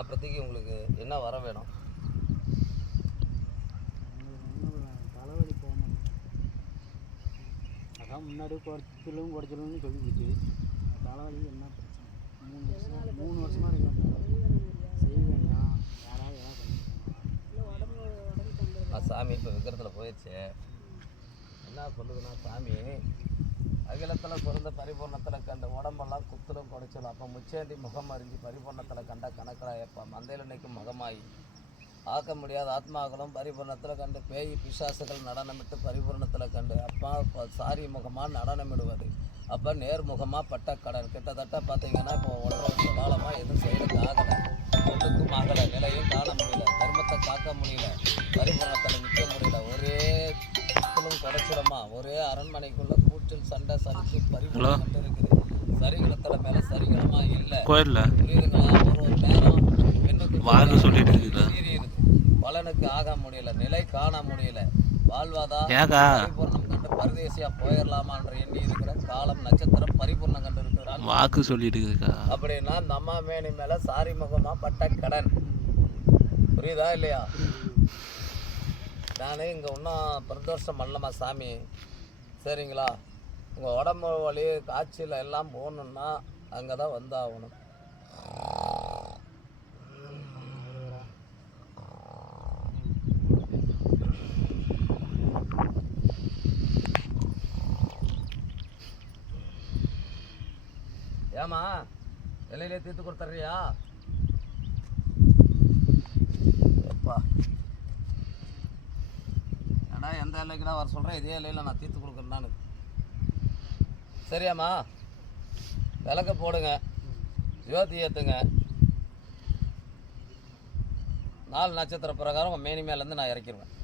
அப்போதைக்கு உங்களுக்கு என்ன வர வேணும்? தலைவலி போகணும். அதான் முன்னாடி குறைச்சலும்னு சொல்லிக்கிட்டு தலைவலி என்ன பிரச்சனை? 3 வருஷமாக இருக்கேன். செய்ய வேண்டாம், யாராவது சாமி இப்போ விக்கிரத்தில் போயிடுச்சு. என்ன சொல்லுதுன்னா, சாமி அகிலத்தில் பிறந்த பரிபூர்ணத்தில் கண்ட உடம்பெல்லாம் குத்தலும் குடைச்சலும். அப்போ முச்சேந்தி முகம் அறிஞ்சு பரிபூர்ணத்தில் கண்ட கணக்கராயப்பா மந்தையில் நிற்கும் மகமாயி ஆக்க முடியாத ஆத்மாக்களும் பரிபூர்ணத்தில் கண்டு பேய் பிசாசுகள் நடனமிட்டு பரிபூர்ணத்தில் கண்டு அப்பா சாரி முகமாக நடனமிடுவது. அப்போ நேர்முகமாக பட்ட கடன் கிட்டத்தட்ட பார்த்தீங்கன்னா இப்போ 1.5 வருஷ காலமாக எதுவும் செய்யறதுக்கு ஆகலை, ஒன்றுக்கும் ஆகலை, நிலையும் காண முடியல, தர்மத்தை காக்க முடியல, பரிபூர்ணத்தில் நிற்க முடியல. ஒரே குத்தலும் குடைச்சலமா, ஒரே அரண்மனைக்குள்ள கூச்சல் சண்டை சலிச்சு பரிபூர்ணம் கண்டு இருக்குது. சரிகளத்தில் மேலே சரிகளமா இல்லை, புரியுதுங்களா? ஒரு நேரம் பெண்ணுக்கு சொல்லிட்டு இருக்குது, பலனுக்கு ஆக முடியல, நிலை காண முடியல, வாழ்வாதாரம் பரிபூர்ணம் கண்டு பரதேசியா போயிடலாமான்ற எண்ணி இருக்கிற காலம் நட்சத்திரம் பரிபூர்ணம் கண்டு இருக்கிறான் வாக்கு சொல்லிட்டு இருக்கா. அப்படின்னா இந்த அம்மா மேனி மேல சாரி முகமா பட்ட கடன், புரியுதா இல்லையா? நான் இங்கே இன்னும் பிரதோஷம் பண்ணலமா சாமி, சரிங்களா? உங்கள் உடம்பு வலி காய்ச்சல் எல்லாம் போகணுன்னா அங்கே தான் வந்தாகணும். ஏமா இலையிலே தீர்த்து கொடுத்துட்றியா? எப்பா ஏன்னா எந்த இலைக்கு தான் வர சொல்கிறேன், இதே இலையில் நான் தீர்த்து கொடுக்குறேன். சரியாம்மா? விளக்க போடுங்க, ஜோதி ஏற்றுங்க. 4 நட்சத்திர பிரகாரம் உங்கள் மேனி மேலேருந்து நான் இறக்கிடுவேன்,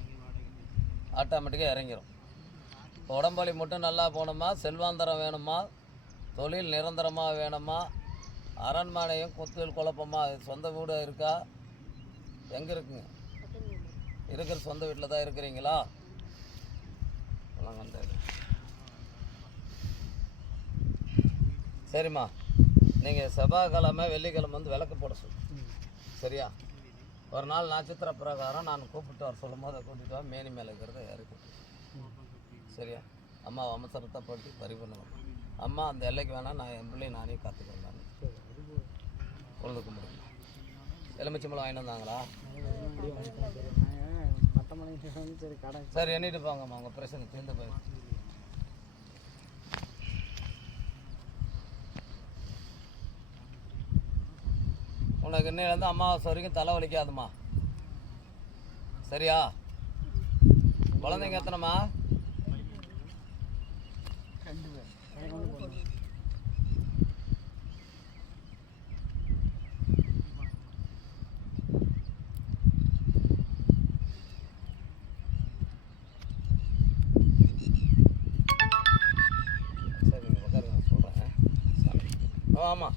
ஆட்டோமேட்டிக்காக இறங்கிடும். இப்போ உடம்பலி மட்டும் நல்லா போகணுமா, செல்வாந்தரம் வேணுமா, தொழில் நிரந்தரமாக வேணுமா, அரண்மனையும் கொத்தில் குழப்பமா? சொந்த வீடு இருக்கா? எங்கே இருக்குங்க? இருக்கிற சொந்த வீட்டில் தான் இருக்கிறீங்களா? சரிம்மா, நீங்கள் செவ்வாய்க்கிழமை வெள்ளிக்கிழமை வந்து விளக்கு போட சொல்லு, சரியா? ஒரு நாள் நட்சத்திர பிரகாரம் நான் கூப்பிட்டு வர சொல்லும் போது அதை கூட்டிகிட்டு வா, மேனி மேலே இருக்கிறத இறக்கி, சரியா? அம்மா அவசரத்தை படுத்தி பரிபூர்ணம். அம்மா அந்த எல்லைக்கு வேணால் நான் என் பிள்ளையை நானே காத்துக்கிறேன். நான் பொழுதுக்க முடியும். எலுமிச்சம்பழம் வாங்கிட்டு வந்தாங்களா? சரி, எண்ணிட்டு போங்கம்மா, உங்கள் பிரச்சனை தீர்ந்து போயிடும். உனக்கு இன்னிலேருந்து அமாவாசை வரைக்கும் தலை வலிக்காதுமா, சரியா? குழந்தைங்க எத்தனைம்மா? சரி, உட்காருங்க, சொல்கிறேன். ஆமாம்,